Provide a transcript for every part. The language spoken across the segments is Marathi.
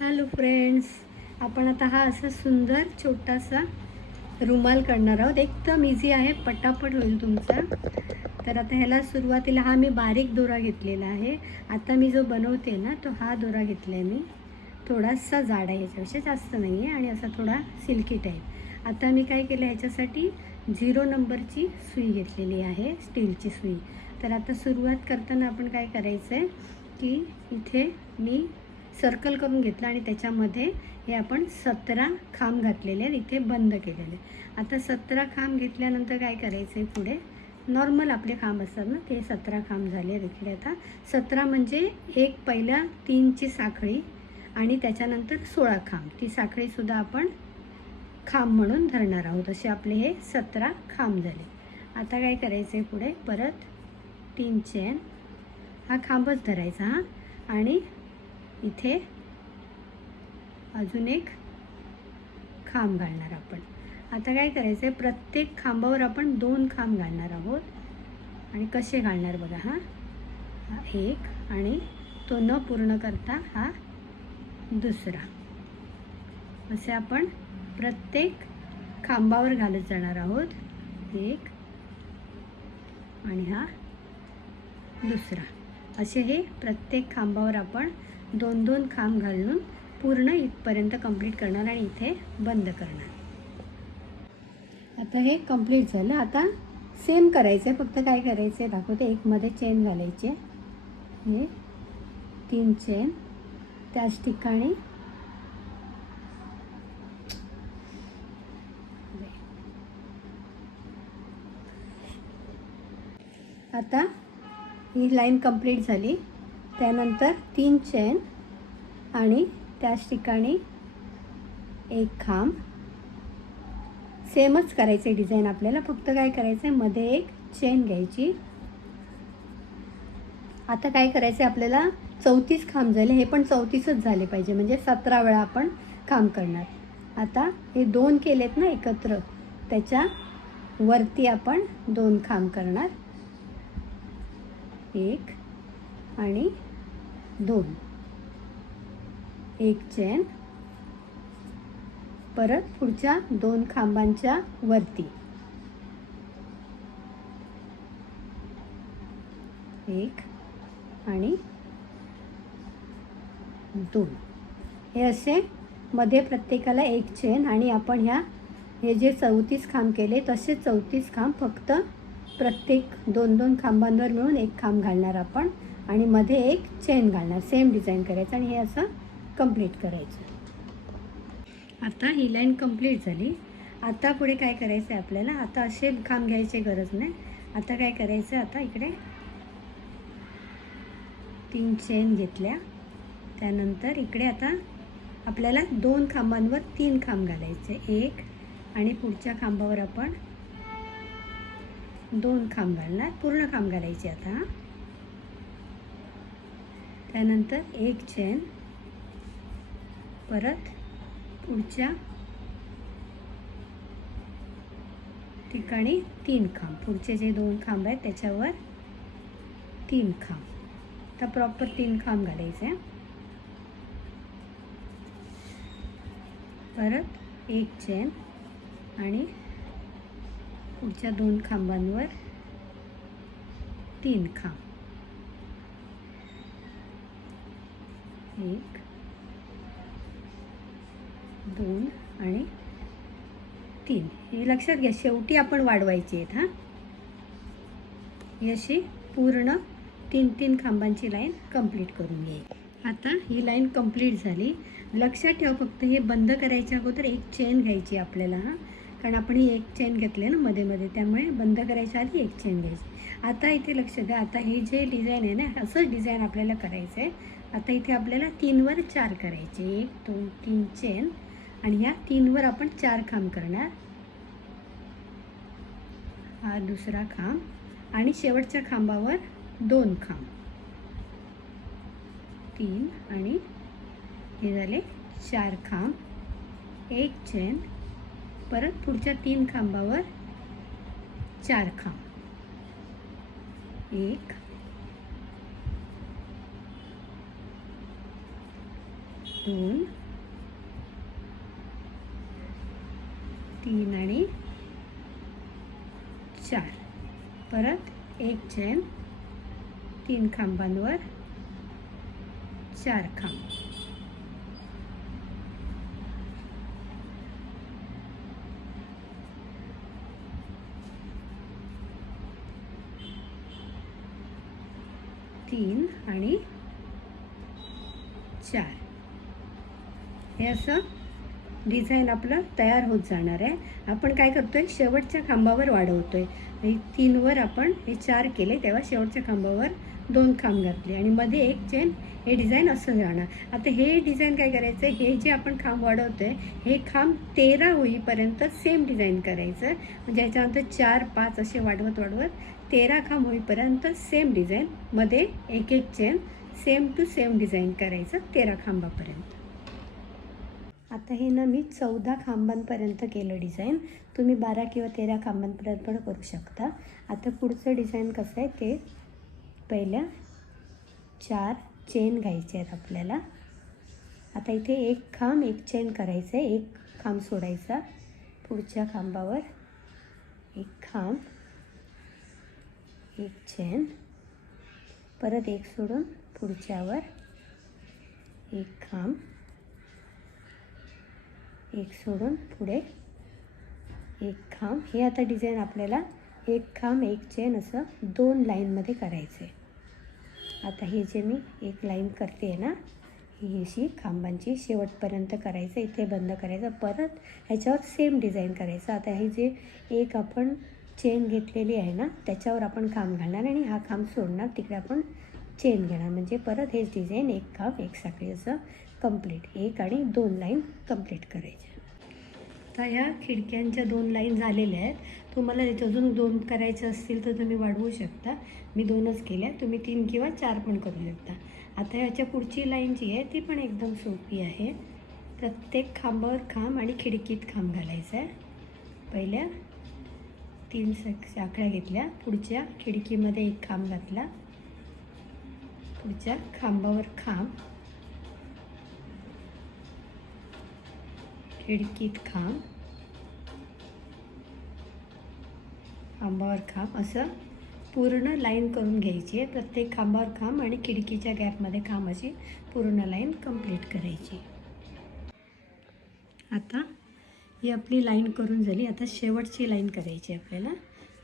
हॅलो फ्रेंड्स, आपण आता हा असा सुंदर छोटासा रुमाल करणार आहोत. एकदम इझी आहे, पटापट होईल तुमचा. तर आता ह्याला सुरुवातीला हा मी बारीक दोरा घेतलेला आहे. आता मी जो बनवते ना तो हा दोरा घेतला आहे मी. थोडासा जाड आहे, याच्यापेक्षा जास्त नाही आहे आणि असा थोडा सिल्की टाईप. आता मी काय केलं, ह्याच्यासाठी 0 नंबरची सुई घेतलेली आहे, स्टीलची सुई. तर आता सुरुवात करताना आपण काय करायचं आहे की इथे मी सर्कल करून घेतलं आणि त्याच्यामध्ये हे आपण 17 खांब घातलेले आहेत, इथे बंद केलेले. आता 17 खांब घेतल्यानंतर काय करायचं आहे, पुढे नॉर्मल आपले खांब असतात ना, ते 17 खांब झाले इकडे. आता 17 म्हणजे एक पहिल्या 3ची साखळी आणि त्याच्यानंतर 16 खांब, ती साखळीसुद्धा आपण खांब म्हणून धरणार आहोत. असे आपले हे 17 खांब झाले. आता काय करायचं आहे, पुढे परत 3 चेन, हा खांबच धरायचा हा, आणि इथे अजून एक खांब घालणार आपण. आता काय करायचं आहे, प्रत्येक खांबावर आपण 2 खांब घालणार आहोत. आणि कसे घालणार बघा, हा एक आणि तो न पूर्ण करता हा दुसरा, असे आपण प्रत्येक खांबावर घालत जाणार आहोत. एक आणि हा दुसरा, असे हे प्रत्येक खांबावर आपण 2-2 खांब घालून पूर्ण इथपर्यंत कंप्लीट करणार आणि इथे बंद करणार. आता हे कंप्लीट झालं. आता सेम करायचं आहे, फक्त काय करायचं आहे दाखवते. एक मध्ये चेन घालायचे, हे 3 चेन, त्याच ठिकाणी आता ही लाईन कंप्लीट झाली. त्यानंतर 3 चेन आणि त्याच ठिकाणी एक खांब. सेमच करायचं डिझाईन आपल्याला, फक्त काय करायचं आहे, मध्ये एक चेन घ्यायची. आता काय करायचं आहे, आपल्याला 34 खांब झाले, हे पण 34च झाले पाहिजे, म्हणजे 17 वेळा आपण खांब करणार. आता हे 2 केलेत ना एकत्र, त्याच्या वरती आपण 2 खांब करणार, 1 आणि 2, एक चेन, परत पुढच्या 2 खांबांच्या वरती 1 आणि 2. हे असे मध्ये प्रत्येकाला एक चेन, आणि आपण हे जे 34 खांब केले तसे 34 खांब, फक्त प्रत्येक 2-2 खांबांवर मिळून एक खांब घालणार आपण आणि मध्ये एक चेन घालणार. सेम डिझाईन करायचं आणि हे असं कंप्लीट करायचं. आता ही लाईन कंप्लीट झाली. आता पुढे काय करायचं आहे आपल्याला, आता असे खांब घ्यायची गरज नाही. आता काय करायचं, आता इकडे 3 चेन घेतल्या, त्यानंतर इकडे आता आपल्याला 2 खांबांवर 3 खांब घालायचे, एक आणि पुढच्या खांबावर आपण 2 खांब घालणार, पूर्ण खांब घालायचे आता. त्यानंतर एक चेन, परत पुढच्या ठिकाणी 3 खांब, पुढचे जे 2 खांब आहेत त्याच्यावर 3 खांब. आता प्रॉपर 3 खांब घालायचे. परत एक चेन आणि पुढच्या 2 खांबांवर 3 खांब, 1, 2 आणि 3. हे लक्षात घ्या, शेवटी आपण वाढवायची आहेत हा. ही अशी पूर्ण 3-3 खांबांची लाईन कंप्लीट करून घ्यायची. आता ही लाईन कंप्लीट झाली. लक्षात ठेवा, फक्त हे बंद करायच्या अगोदर एक चेन घ्यायची आपल्याला हा, कारण आपण ही एक चेन घेतली ना मध्ये मध्ये, त्यामुळे बंद करायच्या आधी एक चेन घ्यायची. आता इथे लक्ष द्या, आता हे जे डिझाईन आहे ना, असंच डिझाईन आपल्याला करायचं आहे. आता इथे आपल्याला 3 वर 4 करायचे, 1, 2, 3 चेन, आणि ह्या 3 वर आपण 4 खांब करणार. हा दुसरा खांब आणि शेवटच्या खांबावर 2 खांब, 3 आणि हे झाले 4 खांब, एक चेन, परत पुढच्या 3 खांबावर 4 खांब, 1, 2 2 3 आणि 4. परत एक चेन 3 खांबांवर 4 खांब. तीन आणि 4. हे असं डिझाईन आपलं तयार होत जाणार आहे. आपण काय करतोय, शेवटच्या खांबावर वाढवतोय. 3वर आपण हे 4 केले, तेव्हा शेवटच्या खांबावर 2 खांब घातले आणि मध्ये एक चेन. हे डिझाईन असं जाणार. आता हे डिझाईन काय करायचं, हे जे आपण खांब वाढवतोय हे खांब 13 होईपर्यंत सेम डिझाईन करायचं. म्हणजे ह्याच्यानंतर 4 5 असे वाढवत वाढवत 13 खांब होईपर्यंत सेम डिझाईन, मध्ये एक एक chain same to same design करायचं 13 खांबापर्यंत. आता हे ना मी 14 खांबांपर्यंत केलं डिझाईन. तुम्ही 12 किंवा 13 खांबांपर्यंत पण करू शकता. आता पुढचं डिझाईन कसं आहे ते, पहिल्या 4 चेन घ्यायचे आहेत आपल्याला. आता इथे एक खांब एक चेन करायचं आहे, एक खांब सोडायचा, पुढच्या खांबावर एक खांब एक चेन, परत एक सोडून पुढच्यावर एक खांब, एक सोडून पुढे एक खांब. हे आता डिझाईन आपल्याला एक खांब एक चेन असं 2 लाईनमध्ये करायचं आहे. आता हे जे मी एक लाईन करते आहे ना, ही अशी खांबांची शेवटपर्यंत करायचं, इथे बंद करायचं, परत ह्याच्यावर सेम डिझाईन करायचं. आता हे जे एक आपण चेन घेतलेली आहे ना, त्याच्यावर आपण खांब घालणार आणि हा खांब सोडणार, तिकडे आपण चेन घेणार. म्हणजे परत हेच डिझाईन एक खांब एक साखळी असं कंप्लीट, 1 आणि 2 लाईन कंप्लीट करायच्या. आता ह्या खिडक्यांच्या 2 लाईन झालेल्या आहेत. तुम्हाला अजून 2 करायचं असतील तर तुम्ही वाढवू शकता. मी 2च केल्या, तुम्ही 3 किंवा 4 पण करू शकता. आता ह्याच्या पुढची लाईन जी आहे ती पण एकदम सोपी आहे. प्रत्येक खांबावर खांब आणि खिडकीत खांब घालायचा आहे. पहिल्या 3 साखळ्या घेतल्या, पुढच्या खिडकीमध्ये एक खांब घातला, पुढच्या खांबावर खांब, खिडकीत खांब, खांबावर खांब, असं पूर्ण लाईन करून घ्यायची आहे. प्रत्येक खांबावर खांब आणि खिडकीच्या गॅपमध्ये खांब, अशी पूर्ण लाईन कंप्लीट करायची. आता ही आपली लाईन करून झाली. आता शेवटची लाईन करायची आपल्याला.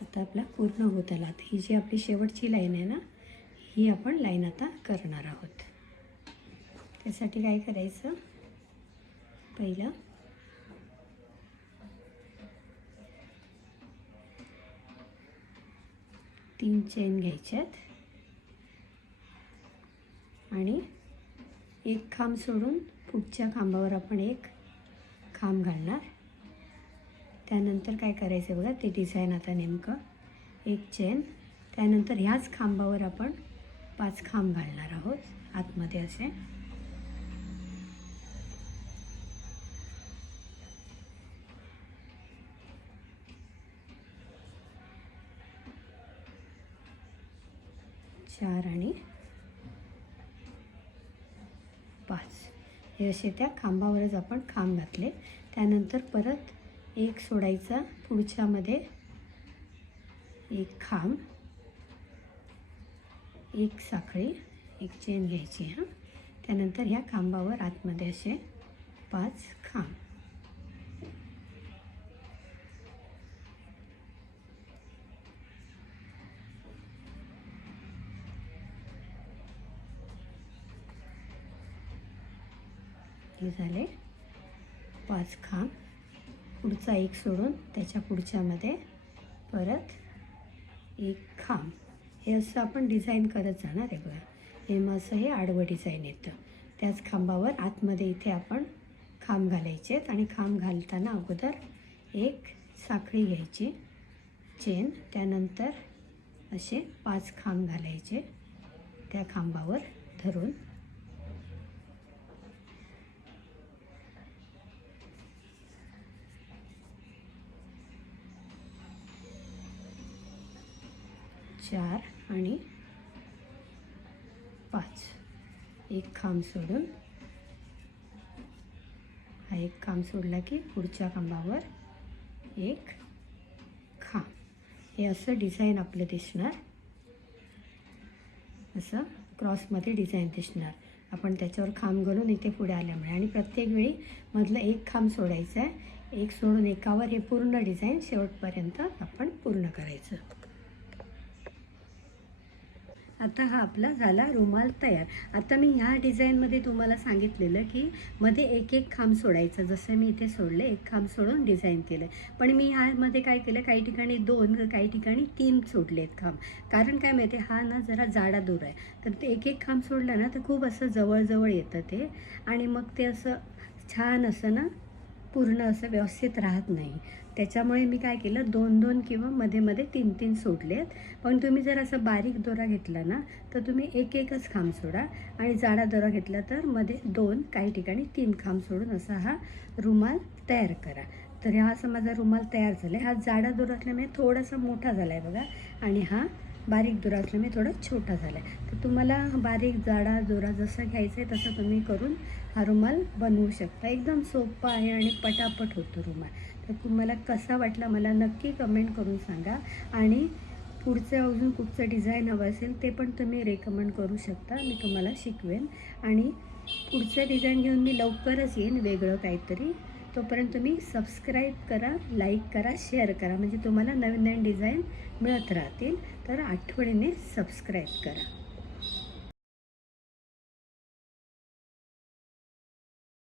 आता आपला पूर्ण होत आला. ही जी आपली शेवटची लाईन आहे ना, ही आपण लाईन आता करणार आहोत. त्यासाठी काय करायचं, पहिलं 3 चेन घ्यायच्यात आणि एक खांब सोडून पुढच्या खांबावर आपण एक खांब घालणार. त्यानंतर काय करायचं बघा, ते डिझाईन आता नेमकं एक चेन, त्यानंतर ह्याच खांबावर आपण 5 खांब घालणार आहोत आतमध्ये असे. चार आणि 5 हे असे त्या खांबावरच आपण खांब घातले. त्यानंतर परत एक सोडायचा, पुढच्यामध्ये एक खांब, एक साखळी, एक चेन घ्यायची हां. त्यानंतर ह्या खांबावर आतमध्ये असे 5 खांब. हे झाले 5 खांब. पुढचा एक सोडून त्याच्या पुढच्यामध्ये परत एक खांब. हे असं आपण डिझाईन करत जाणार आहे बघा. हे मग असं हे आडवं डिझाईन येतं. त्याच खांबावर आतमध्ये इथे आपण खांब घालायचे आहेत आणि खांब घालताना अगोदर एक साखळी घ्यायची, चेन, त्यानंतर असे 5 खांब घालायचे त्या खांबावर धरून. चार आणि 5 एक खांब सोडून हा एक खांब सोडला की पुढच्या खांबावर एक खांब. हे असं डिझाईन आपलं दिसणार, असं क्रॉसमध्ये डिझाईन दिसणार. आपण त्याच्यावर खांब घालून इथे पुढे आल्यामुळे, आणि प्रत्येक वेळी मधलं एक खांब सोडायचं आहे. एक सोडून एकावर हे पूर्ण डिझाईन शेवटपर्यंत आपण पूर्ण करायचं. आता हा आपला झाला रुमाल तयार. आता मी ह्या डिझाईनमध्ये तुम्हाला सांगितलेलं की मध्ये एक एक खांब सोडायचं, जसं मी इथे सोडले, एक खांब सोडून डिझाईन केलं. पण मी ह्यामध्ये काय केलं, काही ठिकाणी 2, काही ठिकाणी 3 सोडलेत खांब. कारण काय माहिती आहे, हा ना जरा जाडा दोरा आहे, तर ते एक एक खांब सोडला ना तर खूप असं जवळजवळ येतं ते, आणि मग ते असं छान असं ना पूर्ण असं व्यवस्थित राहत नाही. त्याच्यामुळे मी काय केलं, 2-2 किंवा मध्ये 3-3 सोडलेत. पण तुम्ही जर असं बारीक दोरा घेतला ना तर तुम्ही एक एकच खांब सोडा, आणि जाडा दोरा घेतला तर मध्ये 2, काही ठिकाणी 3 खांब सोडून असा हा रुमाल तयार करा. तर हा असा माझा रुमाल तयार झाला आहे. हा जाडा दोरा असल्यामुळे थोडासा मोठा झाला आहे बघा, आणि हा बारीक दोरा असल्यामुळे थोडा छोटा झाला आहे. तर तुम्हाला बारीक जाडा दोरा जसं घ्यायचं आहे तसं तुम्ही करून हा रुमाल बनवू शकता. एकदम सोपं आहे आणि पटापट होतो रुमाल. तर तुम्हाला कसा वाटला मला नक्की कमेंट करून सांगा, आणि पुढचं अजून कुठचं डिझाईन हवं असेल ते पण तुम्ही रेकमेंड करू शकता, मी तुम्हाला शिकवेन. आणि पुढचं डिझाईन घेऊन मी लवकरच येईन वेगळं काहीतरी. तोपर्यंत तुम्ही सबस्क्राईब करा, लाईक करा, शेअर करा, म्हणजे तुम्हाला नवीन नवीन डिझाईन मिळत राहतील. तर आठवणीने सबस्क्राईब करा.